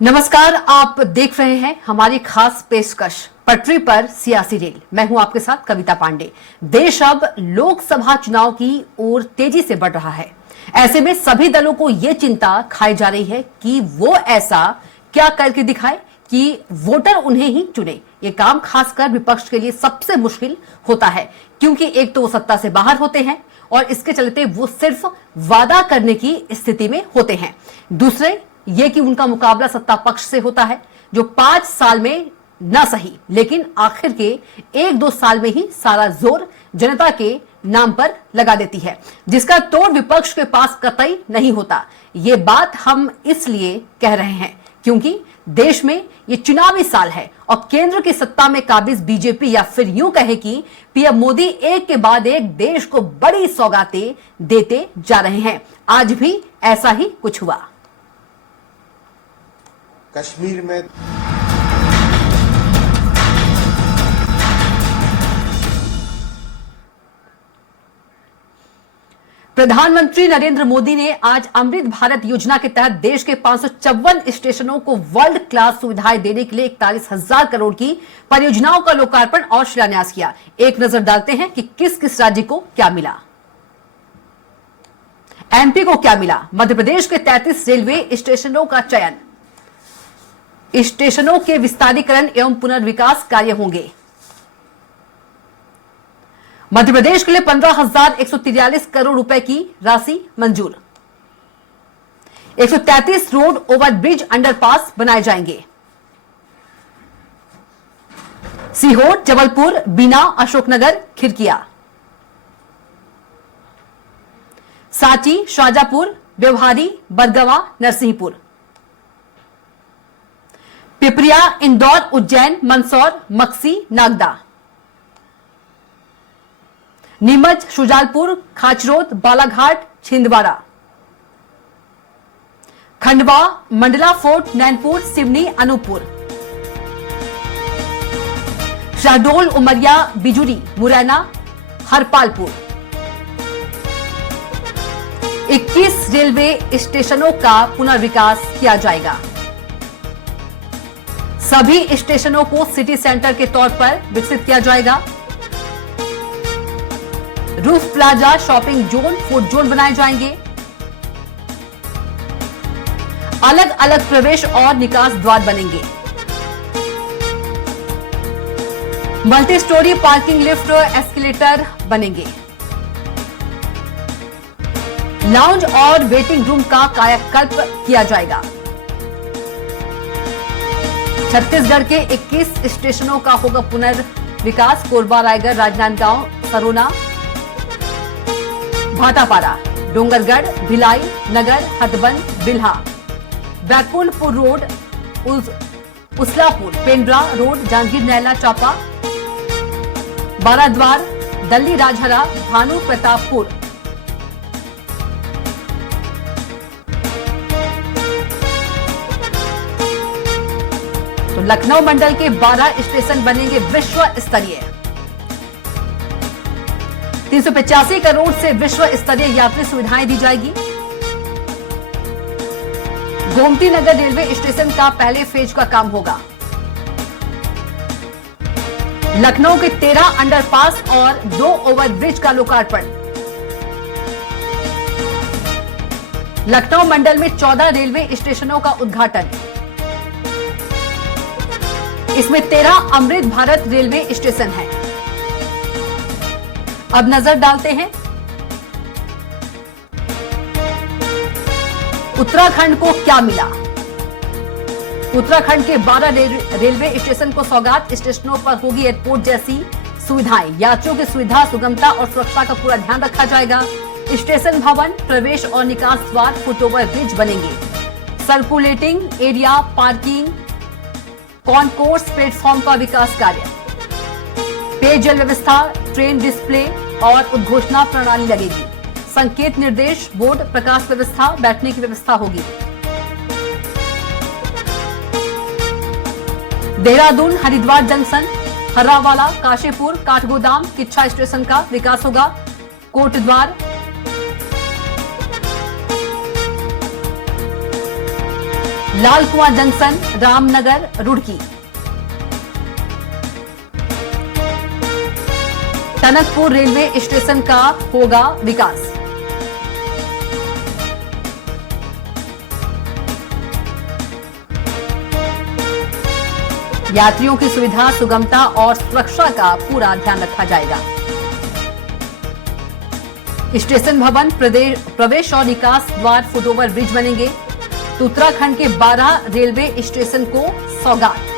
नमस्कार, आप देख रहे हैं हमारी खास पेशकश पटरी पर सियासी रेल। मैं हूं आपके साथ कविता पांडे। देश अब लोकसभा चुनाव की ओर तेजी से बढ़ रहा है। ऐसे में सभी दलों को यह चिंता खाई जा रही है कि वो ऐसा क्या करके दिखाए कि वोटर उन्हें ही चुने। ये काम खासकर विपक्ष के लिए सबसे मुश्किल होता है, क्योंकि एक तो वो सत्ता से बाहर होते हैं और इसके चलते वो सिर्फ वादा करने की स्थिति में होते हैं। दूसरे ये कि उनका मुकाबला सत्ता पक्ष से होता है, जो 5 साल में न सही लेकिन आखिर के 1-2 साल में ही सारा जोर जनता के नाम पर लगा देती है, जिसका तोड़ विपक्ष के पास कतई नहीं होता। ये बात हम इसलिए कह रहे हैं क्योंकि देश में ये चुनावी साल है और केंद्र की सत्ता में काबिज बीजेपी, या फिर यूं कहे कि पीएम मोदी एक के बाद एक देश को बड़ी सौगातें देते जा रहे हैं। आज भी ऐसा ही कुछ हुआ। कश्मीर में प्रधानमंत्री नरेंद्र मोदी ने आज अमृत भारत योजना के तहत देश के 554 स्टेशनों को वर्ल्ड क्लास सुविधाएं देने के लिए 41,000 करोड़ की परियोजनाओं का लोकार्पण और शिलान्यास किया। एक नजर डालते हैं कि किस किस राज्य को क्या मिला। एमपी को क्या मिला? मध्य प्रदेश के 33 रेलवे स्टेशनों का चयन, स्टेशनों के विस्तारीकरण एवं पुनर्विकास कार्य होंगे। मध्य प्रदेश के लिए 15,143 करोड़ रुपए की राशि मंजूर। 133 रोड ओवरब्रिज अंडरपास बनाए जाएंगे। सीहोर, जबलपुर, बीना, अशोकनगर, खिरकिया, सांची, शाजापुर, व्यवहारी, बरगवा, नरसिंहपुर, पिपरिया, इंदौर, उज्जैन, मंदसौर, मक्सी, नागदा, नीमच, शुजालपुर, खाचरोद, बालाघाट, छिंदवाड़ा, खंडवा, मंडला फोर्ट, नैनपुर, सिवनी, अनूपपुर, शहडोल, उमरिया, बिजुरी, मुरैना, हरपालपुर। 21 रेलवे स्टेशनों का पुनर्विकास किया जाएगा। सभी स्टेशनों को सिटी सेंटर के तौर पर विकसित किया जाएगा। Roof plaza, shopping zone, food zone बनाए जाएंगे। अलग अलग प्रवेश और निकास द्वार बनेंगे। Multi storey parking, lift, escalator बनेंगे। लाउंज और वेटिंग रूम का कायाकल्प किया जाएगा। छत्तीसगढ़ के 21 स्टेशनों का होगा पुनर्विकास। कोरबा, रायगढ़, राजनांदगांव, सरोना, भाटापारा, डोंगरगढ़, भिलाई, नगर, हथबंद, बिल्हा, बैकुंठपुर रोड, उसलापुर, पेंड्रा रोड, जांजगीर, नैला, चापा, बाराद्वार, दल्ली, राजहरा, भानु प्रतापपुर, तो लखनऊ मंडल के 12 स्टेशन बनेंगे विश्व स्तरीय। 385 करोड़ से विश्व स्तरीय यात्री सुविधाएं दी जाएगी। गोमती नगर रेलवे स्टेशन का पहले फेज का काम होगा। लखनऊ के 13 अंडरपास और 2 ओवरब्रिज का लोकार्पण। लखनऊ मंडल में 14 रेलवे स्टेशनों का उद्घाटन। इसमें 13 अमृत भारत रेलवे स्टेशन है। अब नजर डालते हैं उत्तराखंड को क्या मिला। उत्तराखंड के 12 रेलवे स्टेशन को सौगात। स्टेशनों पर होगी एयरपोर्ट जैसी सुविधाएं। यात्रियों की सुविधा, सुगमता और सुरक्षा का पूरा ध्यान रखा जाएगा। स्टेशन भवन, प्रवेश और निकास द्वार, फुटओवर ब्रिज बनेंगे। Circulating area, parking, concourse, platform का विकास कार्य। पेयजल व्यवस्था, ट्रेन डिस्प्ले और उद्घोषणा प्रणाली लगेगी। संकेत निर्देश बोर्ड, प्रकाश व्यवस्था, बैठने की व्यवस्था होगी। देहरादून, हरिद्वार जंक्शन, हर्रावाला, काशीपुर, काठगोदाम, किच्छा स्टेशन का विकास होगा। कोटद्वार, लाल कुआं junction, Ramnagar, Roorkee. Tanakpur railway station का होगा विकास। यात्रियों की सुविधा, सुगमता और सुरक्षा का पूरा ध्यान रखा जाएगा। स्टेशन भवन, प्रवेश और निकास द्वार, फुटओवर ब्रिज बनेंगे। तो उत्तराखंड के 12 रेलवे स्टेशन को सौगात।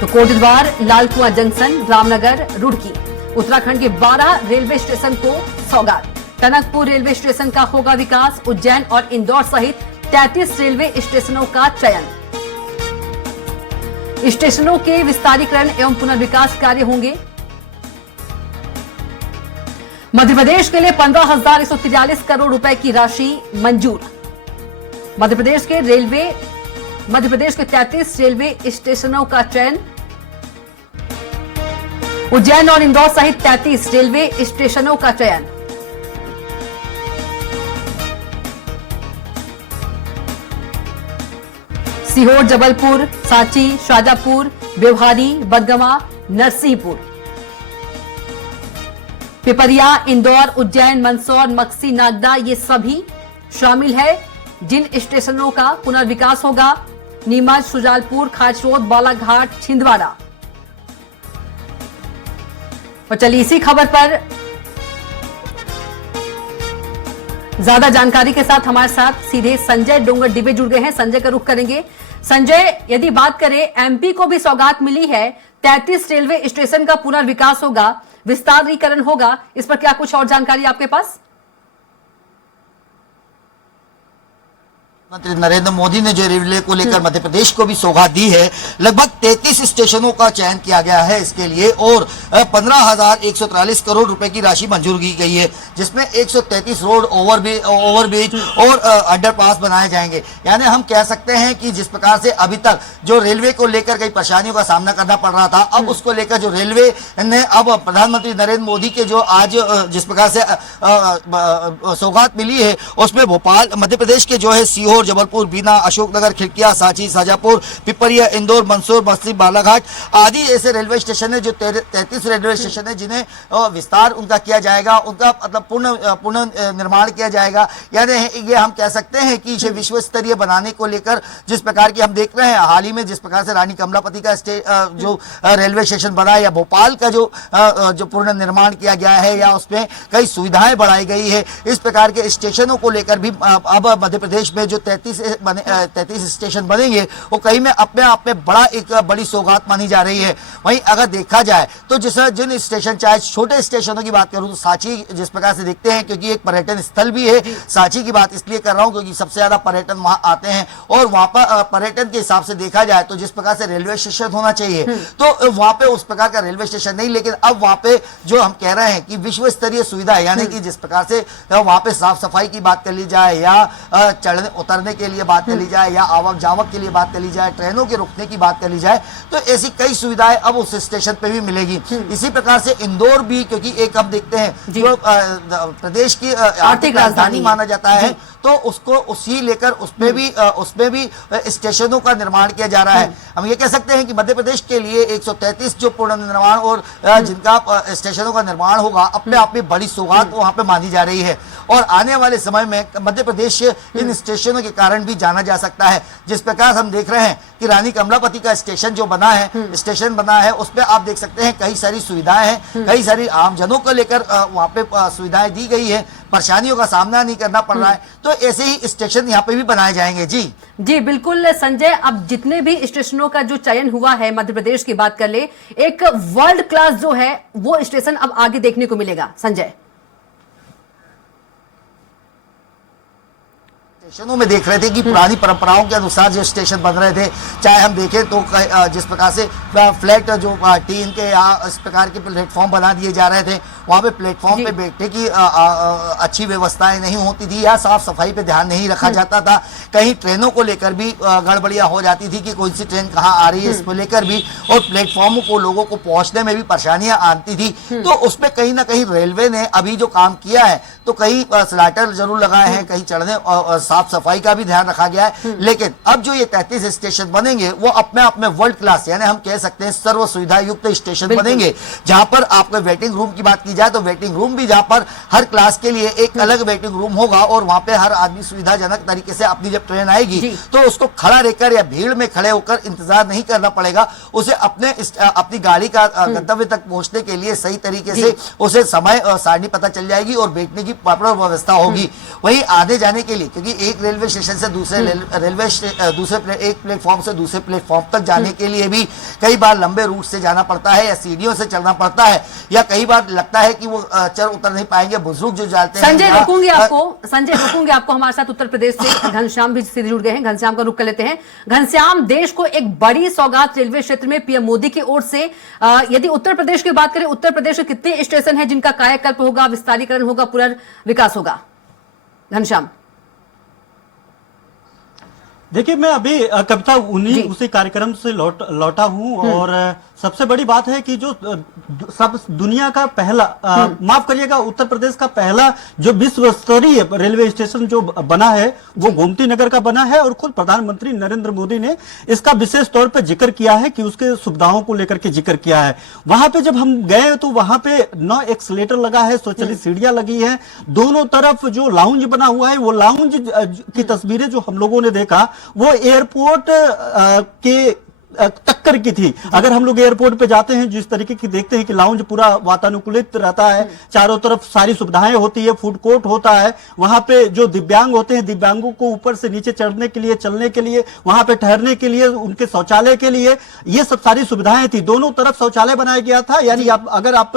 तो कोटद्वार, लाल कुआं जंक्शन, रामनगर, रुड़की, उत्तराखंड के 12 रेलवे स्टेशन को सौगात। टनकपुर रेलवे स्टेशन का होगा विकास। उज्जैन और इंदौर सहित 33 रेलवे स्टेशनों का चयन। स्टेशनों के विस्तारीकरण एवं पुनर्विकास कार्य होंगे। मध्य प्रदेश के लिए 15,143 करोड़ रुपए की राशि मंजूर। मध्य प्रदेश के 33 रेलवे स्टेशनों का चयन। उज्जैन और इंदौर सहित 33 रेलवे स्टेशनों का चयन। सीहोर, जबलपुर, सांची, शाजापुर, बेवहारी, बदगमा, नरसिंहपुर, पिपरिया, इंदौर, उज्जैन, मंदसौर, मक्सी, नागदा, ये सभी शामिल है जिन स्टेशनों का पुनर्विकास होगा। नीमच, शुजालपुर, खाचरोद, बालाघाट, छिंदवाड़ा। और चलिए इसी खबर पर ज्यादा जानकारी के साथ हमारे साथ सीधे संजय डोंगर डिबे जुड़ गए हैं। संजय का रुख करेंगे। संजय, यदि बात करें एमपी को भी सौगात मिली है, 33 रेलवे स्टेशन का पुनर्विकास होगा, विस्तारीकरण होगा, इस पर क्या कुछ और जानकारी आपके पास? प्रधानमंत्री नरेंद्र मोदी ने जो रेलवे को लेकर मध्य प्रदेश को भी सौगात दी है। लगभग 33 स्टेशनों का चयन किया गया है इसके लिए और 15,143 करोड़ रुपए की राशि मंजूर की गई है, जिसमें 133 रोड ओवरब्रिज और अंडरपास बनाए जाएंगे। यानी हम कह सकते हैं कि जिस प्रकार से अभी तक जो रेलवे को लेकर कई परेशानियों का सामना करना पड़ रहा था, अब उसको लेकर जो रेलवे ने अब प्रधानमंत्री नरेंद्र मोदी के जो आज जिस प्रकार से सौगात मिली है, उसमें भोपाल, मध्य प्रदेश के जो है सीहोर, जबलपुर, बीना, अशोकनगर, खिड़किया, सांची, शाजापुर, पिपरिया, इंदौर, मंदसौर, मछली, बालाघाट आदि ऐसे रेलवे स्टेशन है जो 33 रेलवे स्टेशन है जिन्हें विस्तार उनका किया जाएगा, उनका मतलब पूर्ण निर्माण किया जाएगा। यानी ये हम कह सकते हैं कि इसे विश्व स्तरीय बनाने को लेकर जिस प्रकार की हम देख रहे हैं, हाल ही में जिस प्रकार से रानी कमलापति का जो रेलवे स्टेशन बना है, या भोपाल का जो पूर्ण निर्माण किया गया है, या उसमें कई सुविधाएं बढ़ाई गई है, इस प्रकार के स्टेशनों को लेकर भी अब मध्य प्रदेश में जो 33 स्टेशन बनेंगे वो कहीं में अपने आप में बड़ी सौगात मानी जा रही है। वहीं अगर देखा जाए तो जिन स्टेशन, चाहे छोटे स्टेशनों की बात करूं तो सांची जिस प्रकार से देखते हैं, क्योंकि एक पर्यटन स्थल भी है। सांची की बात इसलिए कर रहा हूं क्योंकि सबसे ज्यादा पर्यटन वहां आते हैं और वहां पर पर्यटन के हिसाब से देखा जाए तो जिस प्रकार से रेलवे स्टेशन होना चाहिए, तो वहां पे उस प्रकार का रेलवे स्टेशन नहीं, लेकिन अब वहां पे जो हम कह रहे हैं कि विश्व स्तरीय सुविधा, यानी कि जिस प्रकार से वहां पे साफ सफाई की बात कर ली जाए, या चढ़ने उतरने के लिए बात कर ली जाए, या आवक जावक के लिए बात कर ली जाए, ट्रेनों के रुकने की बात कर ली जाए, तो ऐसी कई सुविधाएं अब उस स्टेशन पे भी मिलेगी। इसी प्रकार से इंदौर भी, क्योंकि एक हम देखते हैं जो प्रदेश की आर्थिक राजधानी माना जाता है, तो उसको उसी लेकर उसमें भी स्टेशनों का निर्माण किया जा रहा है। हम ये कह सकते हैं कि मध्य प्रदेश के लिए 133 जो पूर्ण निर्माण और जिनका स्टेशनों का निर्माण होगा, अपने आप में बड़ी सौगात वहां पे मानी जा रही है। और आने वाले समय में मध्य प्रदेश इन स्टेशनों के कारण भी जाना जा सकता है। जिस प्रकार हम देख रहे हैं कि रानी कमलापति का स्टेशन जो बना है, उसमें आप देख सकते हैं कई सारी सुविधाएं हैं, कई सारी आमजनों को लेकर वहां पे सुविधाएं दी गई है, परेशानियों का सामना नहीं करना पड़ रहा है। तो ऐसे ही स्टेशन यहाँ पे भी बनाए जाएंगे। जी बिल्कुल संजय, अब जितने भी स्टेशनों का जो चयन हुआ है मध्य प्रदेश की बात कर ले, एक वर्ल्ड क्लास जो है वो स्टेशन अब आगे देखने को मिलेगा। संजय, स्टेशनों में देख रहे थे कि पुरानी परंपराओं के अनुसार जो स्टेशन बन रहे थे, चाहे हम देखें तो जिस प्रकार से फ्लैट जो टीन के या इस प्रकार के प्लेटफॉर्म बना दिए जा रहे थे, वहां पे प्लेटफॉर्म पे बैठने की अच्छी व्यवस्थाएं नहीं होती थी या साफ सफाई पे ध्यान नहीं रखा जाता था। कहीं ट्रेनों को लेकर भी गड़बड़ियां हो जाती थी कि कौन सी ट्रेन कहाँ आ रही है, इसको लेकर भी, और प्लेटफॉर्म को लोगों को पहुंचने में भी परेशानियां आती थी। तो उसमें कहीं ना कहीं रेलवे ने अभी जो काम किया है, तो कहीं स्लाइडर जरूर लगाए हैं, कहीं चढ़ने और साफ सफाई का भी ध्यान रखा गया है। लेकिन अब जो ये 33 स्टेशन बनेंगे वो अपने आप में वर्ल्ड क्लास, यानी हम कह सकते हैं सर्व सुविधा युक्त स्टेशन बनेंगे, जहां पर आपको वेटिंग रूम की बात की जाए तो वेटिंग रूम भी, जहां पर हर क्लास के लिए एक अलग वेटिंग रूम होगा और वहां पे हर आदमी सुविधाजनक तरीके से अपनी जब ट्रेन आएगी तो उसको खड़ा रहकर या भीड़ में खड़े होकर इंतजार नहीं करना पड़ेगा। उसे अपनी गाड़ी का गंतव्य तक पहुंचने के लिए सही तरीके से उसे समय सारणी पता चल जाएगी और बैठने की प्रॉपर व्यवस्था होगी। वहीं आने जाने के लिए, क्योंकि एक रेलवे स्टेशन से दूसरे एक प्लेटफॉर्म से दूसरे प्लेटफॉर्म तक जाने के लिए भी कई बार लंबे रूट से जाना पड़ता है या सीढ़ियों से चलना पड़ता है, या कई बार लगता है कि वो चढ़ उतर नहीं पाएंगे बुजुर्ग जो जाते हैं। संजय रुकूंगी आपको हमारे साथ उत्तर प्रदेश से घनश्याम भी सीधे जुड़ गए हैं। घनश्याम का रुख कर लेते हैं। घनश्याम, देश को एक बड़ी सौगात रेलवे क्षेत्र में पीएम मोदी की ओर से, यदि उत्तर प्रदेश की बात करें, उत्तर प्रदेश के कितने स्टेशन है जिनका कायाकल्प होगा, विस्तारीकरण होगा, पुनर्विकास होगा? घनश्याम, देखिए, मैं अभी कविता उसी कार्यक्रम से लौटा हूं और सबसे बड़ी बात है कि जो सब दुनिया का पहला, माफ करिएगा, उत्तर प्रदेश का पहला जो विश्व स्तरीय रेलवे स्टेशन जो बना है वो गोमती नगर का बना है और खुद प्रधानमंत्री नरेंद्र मोदी ने इसका विशेष तौर पर जिक्र किया है कि उसके सुविधाओं को लेकर के जिक्र किया है। वहां पे जब हम गए तो वहां पे 9 एक्सीलेटर लगा है, स्वचालित सीढ़ियां लगी है, दोनों तरफ जो लाउंज बना हुआ है, वो लाउंज की तस्वीरें जो हम लोगों ने देखा वो एयरपोर्ट के टक्कर की थी। अगर हम लोग एयरपोर्ट पे जाते हैं, जिस तरीके की देखते हैं कि लाउंज पूरा वातानुकूलित रहता है, चारों तरफ सारी सुविधाएं होती है, फूड कोर्ट होता है, वहां पे जो दिव्यांग होते हैं, दिव्यांगों को ऊपर से नीचे चढ़ने के लिए, चलने के लिए, वहां पे ठहरने के लिए, उनके शौचालय के लिए, ये सब सारी सुविधाएं थी। दोनों तरफ शौचालय बनाया गया था, यानी अगर आप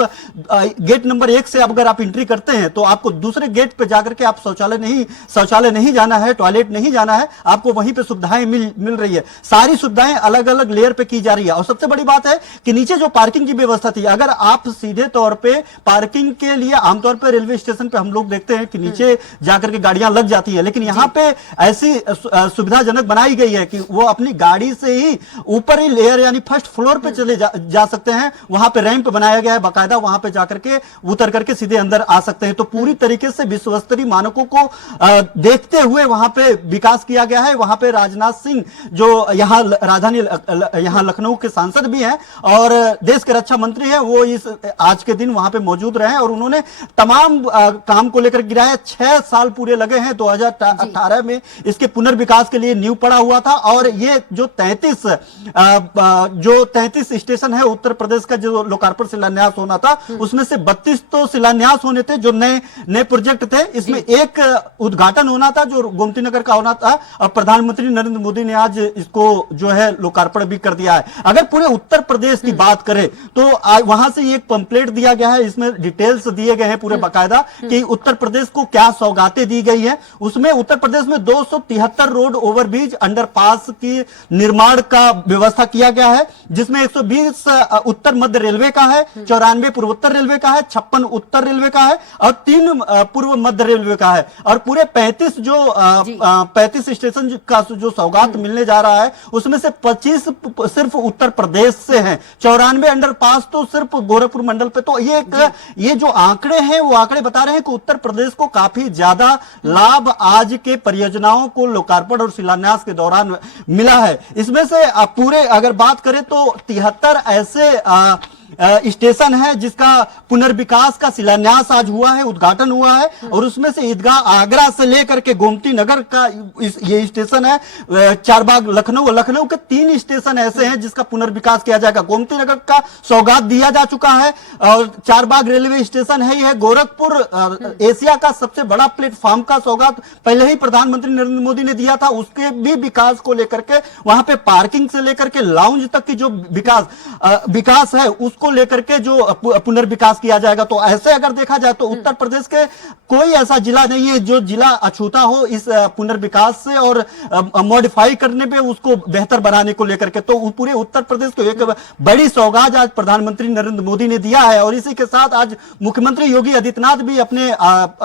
गेट नंबर 1 से अगर आप एंट्री करते हैं तो आपको दूसरे गेट पे जाकर के आप शौचालय नहीं जाना है, टॉयलेट नहीं जाना है, आपको वहीं पे सुविधाएं मिल रही है। सारी सुविधाएं अलग अलग लेयर पे की जा रही है। और सबसे बड़ी बात है कि नीचे जो पार्किंग की व्यवस्था थी, अगर आप सीधे तौर पे पार्किंग के लिए, आमतौर पे रेलवे स्टेशन पे हम लोग देखते हैं कि नीचे जाकर के गाड़ियां लग जाती है, लेकिन यहां पे ऐसी सुविधाजनक बनाई गई है कि वो अपनी गाड़ी से ही ऊपर ही लेयर यानी फर्स्ट फ्लोर पे चले जा सकते हैं। वहां पे रैंप बनाया गया है बाकायदा, वहां पे जाकर के उतर करके सीधे अंदर आ सकते हैं। तो पूरी तरीके से विश्व स्तरीय मानकों को देखते हुए वहां पे विकास किया गया है। वहां पे राजनाथ सिंह जो यहाँ राजधानी यहाँ लखनऊ के सांसद भी हैं और देश के रक्षा मंत्री हैं, वो इस आज के दिन वहां पे मौजूद रहे और उन्होंने तमाम काम को लेकर गिराया। 6 साल पूरे लगे हैं। 2018 में इसके पुनर्विकास के लिए नींव पड़ा हुआ था और ये जो 33 स्टेशन है उत्तर प्रदेश का, जो लोकार्पण शिलान्यास होना था, उसमें से 32 तो शिलान्यास होने थे जो नए प्रोजेक्ट थे। इसमें एक उद्घाटन होना था जो गोमती नगर का होना था और प्रधानमंत्री नरेंद्र मोदी ने आज इसको जो है लोकार्पण भी कर दिया है। अगर पूरे उत्तर प्रदेश की बात करें तो वहां से एक पंपलेट दिया गया है, इसमें डिटेल्स दिए गए हैं पूरे बाकायदा कि उत्तर प्रदेश को क्या सौगातें दी गई है। उसमें उत्तर प्रदेश में 273 रोड ओवरब्रिज अंडरपास की निर्माण का व्यवस्था किया गया है, जिसमें 120 उत्तर मध्य रेलवे का है, 94 पूर्वोत्तर रेलवे का है, 56 उत्तर रेलवे का है और 3 पूर्व मध्य रेलवे का है। और पूरे 35 स्टेशन का जो सौगात मिलने जा रहा है उसमें से 25 सिर्फ उत्तर प्रदेश से हैं। 94 अंडरपास तो सिर्फ गोरखपुर मंडल पे। तो ये जो आंकड़े हैं वो आंकड़े बता रहे हैं कि उत्तर प्रदेश को काफी ज्यादा लाभ आज के परियोजनाओं को लोकार्पण और शिलान्यास के दौरान मिला है। इसमें से पूरे अगर बात करें तो 73 ऐसे स्टेशन है जिसका पुनर्विकास का शिलान्यास आज हुआ है, उद्घाटन हुआ है। और उसमें से ईदगाह आगरा से लेकर के गोमती नगर का ये स्टेशन है, चारबाग लखनऊ के 3 स्टेशन ऐसे हैं जिसका पुनर्विकास किया जाएगा। गोमती नगर का सौगात दिया जा चुका है और चारबाग रेलवे स्टेशन है ही है। गोरखपुर एशिया का सबसे बड़ा प्लेटफॉर्म का सौगात पहले ही प्रधानमंत्री नरेंद्र मोदी ने दिया था, उसके भी विकास को लेकर के वहां पे पार्किंग से लेकर के लाउंज तक की जो विकास है उसको उसको लेकर के जो पुनर्विकास किया जाएगा। तो ऐसे अगर देखा जाए तो उत्तर प्रदेश के कोई ऐसा जिला नहीं है जो जिला अछूता हो इस पुनर्विकास से और मॉडिफाई करने पे, उसको बेहतर बनाने को लेकर के। तो पूरे उत्तर प्रदेश को एक बड़ी सौगात आज प्रधानमंत्री नरेंद्र मोदी ने दिया है। और इसी के साथ आज मुख्यमंत्री योगी आदित्यनाथ भी अपने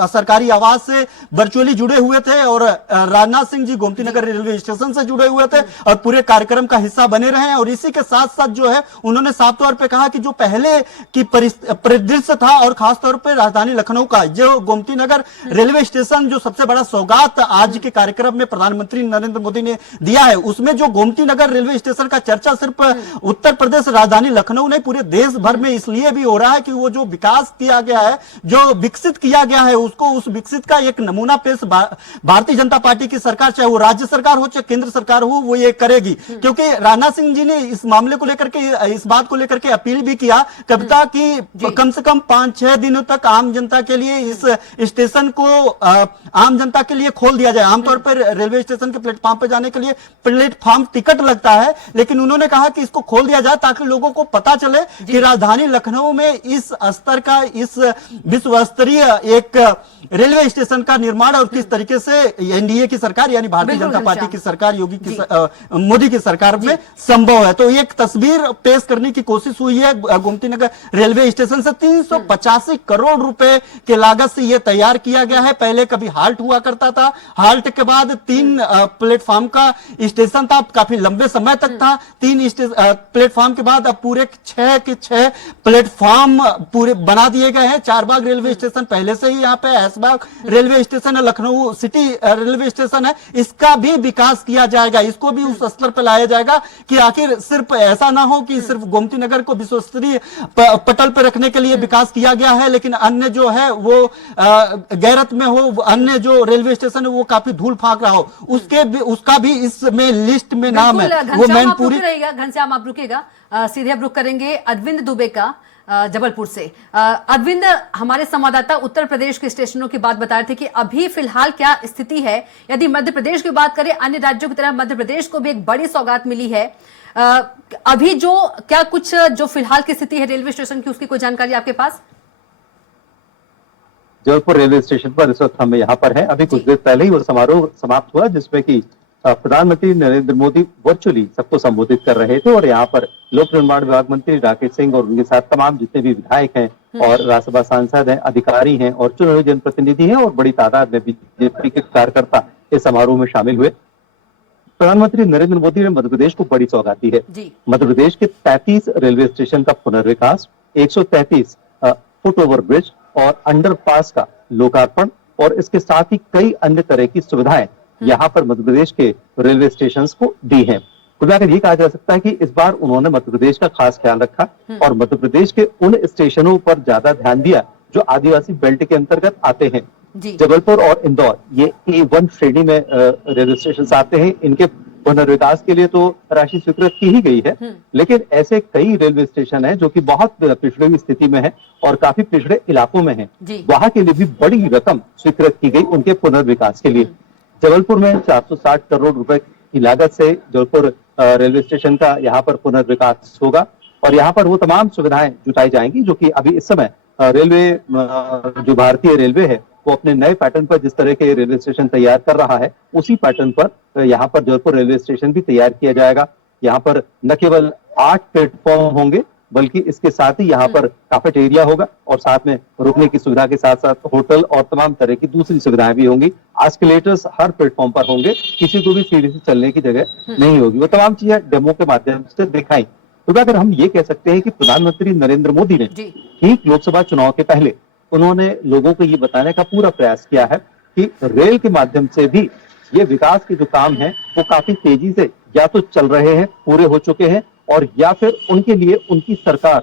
सरकारी आवास से वर्चुअली जुड़े हुए थे और राजनाथ सिंह जी गोमती नगर रेलवे स्टेशन से जुड़े हुए थे और पूरे कार्यक्रम का हिस्सा बने रहे। और इसी के साथ साथ जो है उन्होंने साफ तौर पे कहा कि जो पहले की परिदृश्य था और खासतौर पे राजधानी लखनऊ का जो गोमती नगर रेलवे स्टेशन जो सबसे बड़ा सौगात आज के कार्यक्रम में प्रधानमंत्री नरेंद्र मोदी ने दिया है, उसमें जो गोमती नगर रेलवे स्टेशन का चर्चा सिर्फ उत्तर प्रदेश राजधानी लखनऊ नहीं पूरे देश भर में इसलिए भी हो रहा है कि वो जो विकास किया गया है, जो विकसित किया गया है, उसको उस विकसित का एक नमूना पेश भारतीय जनता पार्टी की सरकार, चाहे वो राज्य सरकार हो चाहे केंद्र सरकार हो, वो ये करेगी। क्योंकि राजनाथ सिंह जी ने इस मामले को लेकर के, इस बात को लेकर के अपील भी किया कविता की कम से कम 5-6 दिनों तक आम जनता के लिए इस स्टेशन को आम जनता के लिए खोल दिया जाए। आमतौर पर रेलवे स्टेशन के प्लेटफॉर्म पर जाने के लिए प्लेटफॉर्म टिकट लगता है, लेकिन उन्होंने कहा कि इसको खोल दिया जाए ताकि लोगों को पता चले कि राजधानी लखनऊ में इस स्तर का, इस विश्व स्तरीय एक रेलवे स्टेशन का निर्माण और किस तरीके से एनडीए की सरकार यानी भारतीय जनता पार्टी की सरकार, योगी की मोदी की सरकार में संभव है। तो एक तस्वीर पेश करने की कोशिश हुई है गोमती नगर रेलवे स्टेशन से। 385 करोड़ रुपए के लागत से यह तैयार किया गया है। पहले कभी हाल्ट हुआ करता था, हाल्ट के बाद 3 प्लेटफॉर्म का स्टेशन था, काफी लंबे समय तक था। 3 प्लेटफॉर्म के बाद अब पूरे 6 के 6 प्लेटफॉर्म पूरे बना दिए गए हैं। चारबाग रेलवे स्टेशन पहले से ही यहाँ पे, ऐसबाग रेलवे स्टेशन है, लखनऊ सिटी रेलवे स्टेशन है, इसका भी विकास किया जाएगा, इसको भी उस स्तर पर लाया जाएगा कि आखिर सिर्फ ऐसा ना हो कि सिर्फ गोमती नगर को विश्व स्तरीय पटल पर रखने के लिए विकास किया गया है, लेकिन अन्य जो है वो गैरत में हो, अन्य जो रेलवे स्टेशन है वो काफी धूल फाक रहा हो, उसका भी इसमें लिस्ट में नाम है। वो मैनपुरी रहेगा। घनश्याम आप रुकेगा, सीधे अब रुक करेंगे अरविंद दुबे का जबलपुर से। अरविंद, हमारे संवाददाता उत्तर प्रदेश के स्टेशनों की बात बता रहे थे कि अभी फिलहाल क्या स्थिति है। यदि मध्य प्रदेश की बात करें, अन्य राज्यों की तरह मध्य प्रदेश को भी एक बड़ी सौगात मिली है। अभी जो क्या कुछ जो फिलहाल की स्थिति है रेलवे स्टेशन की, उसकी कोई जानकारी आपके पास? जबलपुर रेलवे स्टेशन पर इस वक्त हम यहाँ पर हैं। अभी कुछ देर पहले ही वो समारोह समाप्त हुआ जिसमें कि प्रधानमंत्री नरेंद्र मोदी वर्चुअली सबको संबोधित कर रहे थे और यहाँ पर लोक निर्माण विभाग मंत्री राकेश सिंह और उनके साथ तमाम जितने भी विधायक हैं और राज्यसभा सांसद हैं, अधिकारी हैं और चुनावी जनप्रतिनिधि हैं और बड़ी तादाद में बीजेपी के कार्यकर्ता इस समारोह में शामिल हुए। प्रधानमंत्री नरेंद्र मोदी ने मध्य प्रदेश को बड़ी सौगात दी है। मध्य प्रदेश के 33 रेलवे स्टेशन का पुनर्विकास, 133 फुट ओवर ब्रिज और अंडरपास का लोकार्पण और इसके साथ ही कई अन्य तरह की सुविधाएं यहाँ पर मध्य प्रदेश के रेलवे स्टेशन को दी हैं। कुल मिलाकर ये कहा जा सकता है कि इस बार उन्होंने मध्य प्रदेश का खास ख्याल रखा और मध्य प्रदेश के उन स्टेशनों पर ज्यादा ध्यान दिया जो आदिवासी बेल्ट के अंतर्गत आते हैं। जबलपुर और इंदौर ये A1 श्रेणी में रेलवे स्टेशन आते हैं। इनके पुनर्विकास के लिए तो राशि स्वीकृत की ही गई है, लेकिन ऐसे कई रेलवे स्टेशन हैं जो कि बहुत पिछड़ी हुई स्थिति में है और काफी पिछड़े इलाकों में है, वहां के लिए भी बड़ी रकम स्वीकृत की गई उनके पुनर्विकास के लिए। जबलपुर में 460 करोड़ रुपए की लागत से जबलपुर रेलवे स्टेशन का यहाँ पर पुनर्विकास होगा और यहाँ पर वो तमाम सुविधाएं जुटाई जाएंगी जो कि अभी इस समय रेलवे जो भारतीय रेलवे है वो अपने नए पैटर्न पर जिस तरह के रेलवे स्टेशन तैयार कर रहा है उसी पैटर्न पर यहाँ पर जबलपुर रेलवे स्टेशन भी तैयार किया जाएगा। यहाँ पर न केवल 8 प्लेटफॉर्म होंगे बल्कि इसके साथ ही यहाँ पर कैफेटेरिया होगा और साथ में रुकने की सुविधा के साथ साथ होटल और तमाम तरह की दूसरी सुविधाएं भी होंगी। एस्केलेटर्स हर प्लेटफॉर्म पर होंगे, किसी को भी सीढ़ी से चलने की जगह नहीं होगी। वो तमाम चीजें डेमो के माध्यम से दिखाई। तो अगर हम ये कह सकते हैं कि प्रधानमंत्री नरेंद्र मोदी ने ठीक लोकसभा चुनाव के पहले उन्होंने लोगों को ये बताने का पूरा प्रयास किया है कि रेल के माध्यम से भी ये विकास के जो काम है वो काफी तेजी से या तो चल रहे हैं, पूरे हो चुके हैं और या फिर उनके लिए उनकी सरकार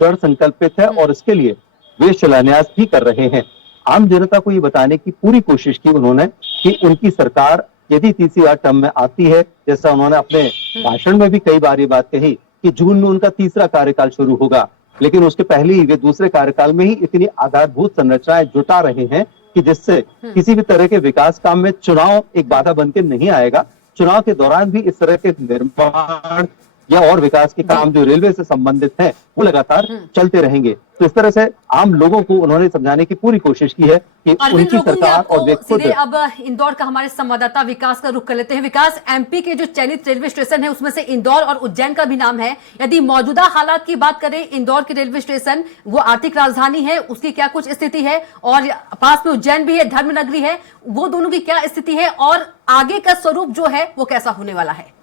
दृढ़ संकल्पित है और इसके लिए वे शिलान्यास भी कर रहे हैं। आम जनता को ये बताने की पूरी कोशिश की उन्होंने कि उनकी सरकार यदि तीसरी बार टर्म में आती है, जैसा उन्होंने अपने भाषण में भी कई बार ये बात कही कि जून में उनका तीसरा कार्यकाल शुरू होगा, लेकिन उसके पहले ही वे दूसरे कार्यकाल में ही इतनी आधारभूत संरचनाएं जुटा रहे हैं कि जिससे किसी भी तरह के विकास काम में चुनाव एक बाधा बनकर नहीं आएगा। चुनाव के दौरान भी इस तरह के निर्माण या और विकास के काम जो रेलवे से संबंधित हैं वो लगातार चलते रहेंगे। तो इस तरह से आम लोगों को उन्होंने समझाने की पूरी कोशिश की है कि अरविंद, उनकी सरकार और वे खुद। सीधे अब इंदौर का हमारे संवाददाता विकास का रुख कर लेते हैं। विकास, एमपी के जो चयनित रेलवे स्टेशन है उसमें से इंदौर और उज्जैन का भी नाम है। यदि मौजूदा हालात की बात करें, इंदौर की रेलवे स्टेशन वो आर्थिक राजधानी है, उसकी क्या कुछ स्थिति है, और पास में उज्जैन भी है, धर्म नगरी है, वो दोनों की क्या स्थिति है और आगे का स्वरूप जो है वो कैसा होने वाला है?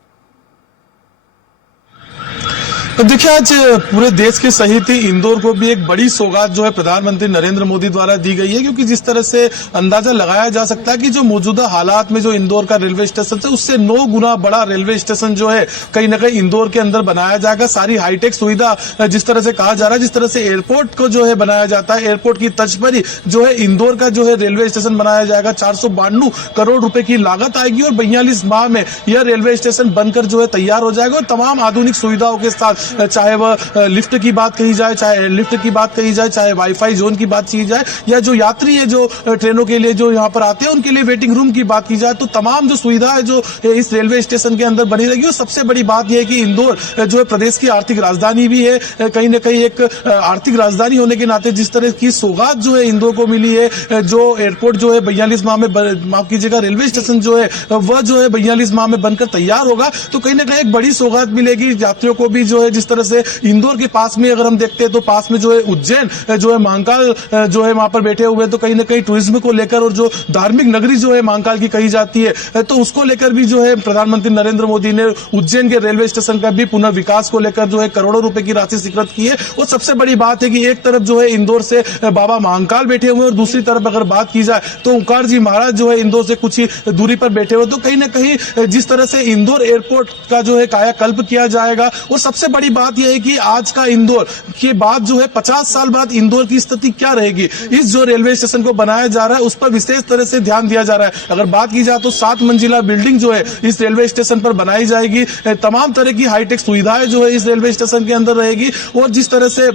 तो देखिए, आज पूरे देश के सहित ही इंदौर को भी एक बड़ी सौगात जो है प्रधानमंत्री नरेंद्र मोदी द्वारा दी गई है, क्योंकि जिस तरह से अंदाजा लगाया जा सकता है कि जो मौजूदा हालात में जो इंदौर का रेलवे स्टेशन है उससे 9 गुना बड़ा रेलवे स्टेशन जो है कहीं ना कहीं इंदौर के अंदर बनाया जाएगा। सारी हाईटेक सुविधा जिस तरह से कहा जा रहा है, जिस तरह से एयरपोर्ट को जो है बनाया जाता है, एयरपोर्ट की तर्ज पर ही जो है इंदौर का जो है रेलवे स्टेशन बनाया जाएगा। 492 करोड़ रुपए की लागत आएगी और 42 माह में यह रेलवे स्टेशन बनकर जो है तैयार हो जाएगा और तमाम आधुनिक सुविधाओं के साथ, चाहे वह लिफ्ट की बात कही जाए, चाहे लिफ्ट की बात कही जाए, चाहे वाईफाई जोन की बात की जाए, या जो यात्री है जो ट्रेनों के लिए जो यहाँ पर आते हैं उनके लिए वेटिंग रूम की बात की जाए, तो तमाम जो सुविधा है जो इस रेलवे स्टेशन के अंदर बनी रहेगी। और सबसे बड़ी बात यह है कि इंदौर जो है प्रदेश की आर्थिक राजधानी भी है, कहीं ना कहीं एक आर्थिक राजधानी होने के नाते जिस तरह की सौगात जो है इंदौर को मिली है, जो एयरपोर्ट जो है 42 माह में, माफ कीजिएगा, रेलवे स्टेशन जो है वह जो है 42 माह में बनकर तैयार होगा, तो कहीं ना कहीं एक बड़ी सौगात मिलेगी यात्रियों को भी। जो है जिस तरह से इंदौर के पास में अगर हम देखते हैं तो पास में जो है उज्जैन जो है महाकाल जो है वहां पर बैठे हुए, तो कहीं ना कहीं टूरिज्म को लेकर और जो धार्मिक नगरी जो है महाकाल की कही जाती है, तो उसको लेकर भी जो है प्रधानमंत्री नरेंद्र मोदी ने उज्जैन के रेलवे स्टेशन का भी पुनः विकास को लेकर जो है करोड़ों रुपए की राशि स्वीकृत की है। और सबसे बड़ी बात है कि एक तरफ जो है इंदौर से बाबा महाकाल बैठे हुए और दूसरी तरफ अगर बात की जाए तो ओंकार जी महाराज जो है इंदौर से कुछ ही दूरी पर बैठे हुए, तो कहीं ना कहीं जिस तरह से इंदौर एयरपोर्ट का जो है कायाकल्प किया जाएगा। और सबसे बड़ी बात यह है कि आज का इंदौर के बाद जो है 50 साल बाद इंदौर की स्थिति क्या रहेगी, इस जो रेलवे स्टेशन को बनाया जा रहा है उस पर विशेष तरह से ध्यान दिया जा रहा है। अगर बात की जाए तो 7 मंजिला बिल्डिंग जो है इस रेलवे स्टेशन पर बनाई जाएगी, तमाम तरह की हाईटेक सुविधाएं जो है इस रेलवे स्टेशन के अंदर रहेगी। और जिस तरह से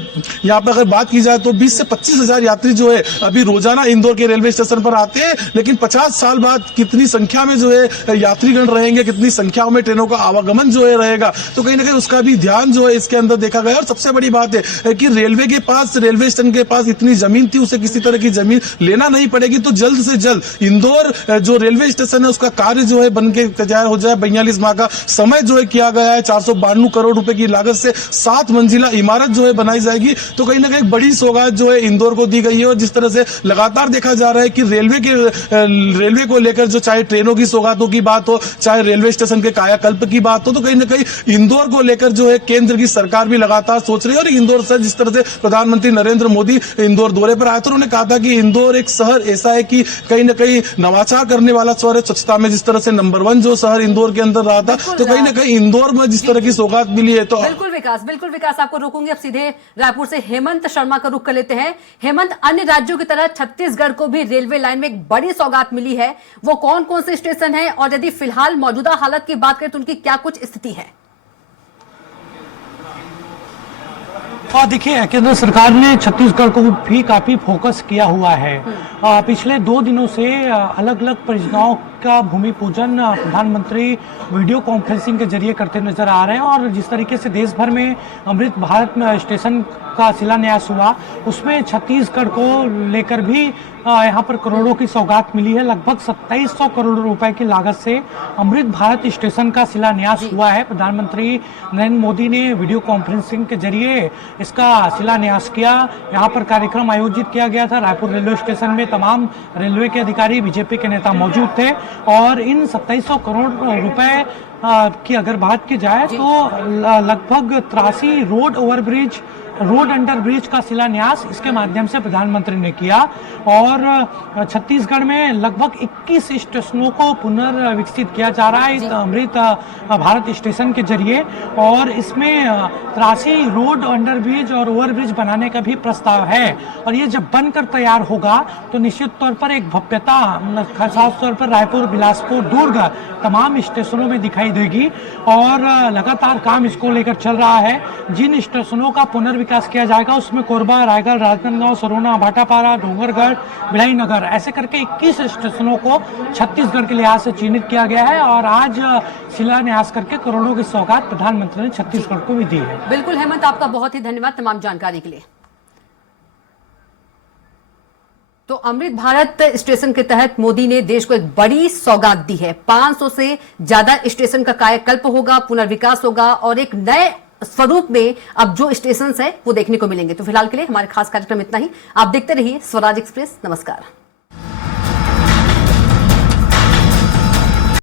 यहाँ पर अगर बात की जाए तो 20 से 25 हजार यात्री जो है अभी रोजाना इंदौर के रेलवे स्टेशन पर आते हैं, लेकिन 50 साल बाद कितनी संख्या में जो है यात्रीगण रहेंगे, कितनी संख्या में ट्रेनों का आवागमन जो है रहेगा, तो कहीं ना कहीं उसका भी ध्यान जो है इसके अंदर देखा गया। और सबसे बड़ी बात है कि रेलवे के पास, रेलवे स्टेशन के पास इतनी जमीन थी, उसे किसी तरह की जमीन लेना नहीं पड़ेगी, तो जल्द से जल्द इंदौर जो रेलवे स्टेशन है उसका कार्य जो है बन के तैयार हो जाए। 42 माह का समय जो है किया गया है, 492 करोड़ रुपए की लागत से 7 मंजिला इमारत जो है बनाई जाएगी, तो कहीं ना कहीं बड़ी सौगात जो है इंदौर को दी गई है। और जिस तरह से लगातार देखा जा रहा है कि रेलवे को लेकर जो चाहे ट्रेनों की सौगातों की बात हो, चाहे रेलवे स्टेशन के कायाकल्प की बात हो, तो कहीं ना कहीं इंदौर को लेकर जो है केंद्र की सरकार भी लगातार सोच रही है। और इंदौर से जिस तरह से प्रधानमंत्री नरेंद्र मोदी इंदौर दौरे पर आए थे, उन्होंने कहा था कि इंदौर एक शहर ऐसा है कि कहीं ना कहीं नवाचार करने वाला शहर है, स्वच्छता में जिस तरह से नंबर 1 जो शहर इंदौर के अंदर रहा था, तो कहीं ना कहीं इंदौर में जिस तरह की सौगात मिली है। तो बिल्कुल विकास आपको रोकूंगी। अब सीधे रायपुर से हेमंत शर्मा का रुख कर लेते हैं। हेमंत, अन्य राज्यों की तरह छत्तीसगढ़ को भी रेलवे लाइन में एक बड़ी सौगात मिली है, वो कौन कौन से स्टेशन है और यदि फिलहाल मौजूदा हालत की बात करें तो उनकी क्या कुछ स्थिति है? और देखिए, केंद्र सरकार ने छत्तीसगढ़ को भी काफी फोकस किया हुआ है। पिछले 2 दिनों से अलग अलग परियोजनाओं का भूमि पूजन प्रधानमंत्री वीडियो कॉन्फ्रेंसिंग के जरिए करते नजर आ रहे हैं। और जिस तरीके से देश भर में अमृत भारत स्टेशन का शिलान्यास हुआ, उसमें छत्तीसगढ़ को लेकर भी यहाँ पर करोड़ों की सौगात मिली है। लगभग 2700 करोड़ रुपए की लागत से अमृत भारत स्टेशन का शिलान्यास हुआ है। प्रधानमंत्री नरेंद्र मोदी ने वीडियो कॉन्फ्रेंसिंग के जरिए इसका शिलान्यास किया। यहाँ पर कार्यक्रम आयोजित किया गया था। रायपुर रेलवे स्टेशन में तमाम रेलवे के अधिकारी, बीजेपी के नेता मौजूद थे। और इन 2700 करोड़ रुपए की अगर बात की जाए तो लगभग 83 रोड अंडर ब्रिज का शिलान्यास इसके माध्यम से प्रधानमंत्री ने किया। और छत्तीसगढ़ में लगभग 21 स्टेशनों को पुनर्विकसित किया जा रहा है इस अमृत भारत स्टेशन के जरिए। और इसमें 83 रोड अंडर ब्रिज और ओवर ब्रिज बनाने का भी प्रस्ताव है। और ये जब बनकर तैयार होगा तो निश्चित तौर पर एक भव्यता खास तौर पर रायपुर, बिलासपुर, दुर्ग तमाम स्टेशनों में दिखाई दिखाई देगी और लगातार काम इसको लेकर चल रहा है। जिन स्टेशनों का पुनर्विकास किया जाएगा उसमें कोरबा, रायगढ़, राजनांदगांव, सरोना, भाटापारा, डोंगरगढ़, भिलाई, ऐसे करके 21 स्टेशनों को छत्तीसगढ़ के लिहाज से चिन्हित किया गया है और आज शिलान्यास करके करोड़ों की सौगात प्रधानमंत्री ने छत्तीसगढ़ को भी दी है। बिल्कुल हेमंत, आपका बहुत ही धन्यवाद तमाम जानकारी के लिए। तो अमृत भारत स्टेशन के तहत मोदी ने देश को एक बड़ी सौगात दी है। 500 से ज्यादा स्टेशन का कायाकल्प होगा, पुनर्विकास होगा और एक नए स्वरूप में अब जो स्टेशन है वो देखने को मिलेंगे। तो फिलहाल के लिए हमारे खास कार्यक्रम इतना ही। आप देखते रहिए स्वराज एक्सप्रेस। नमस्कार।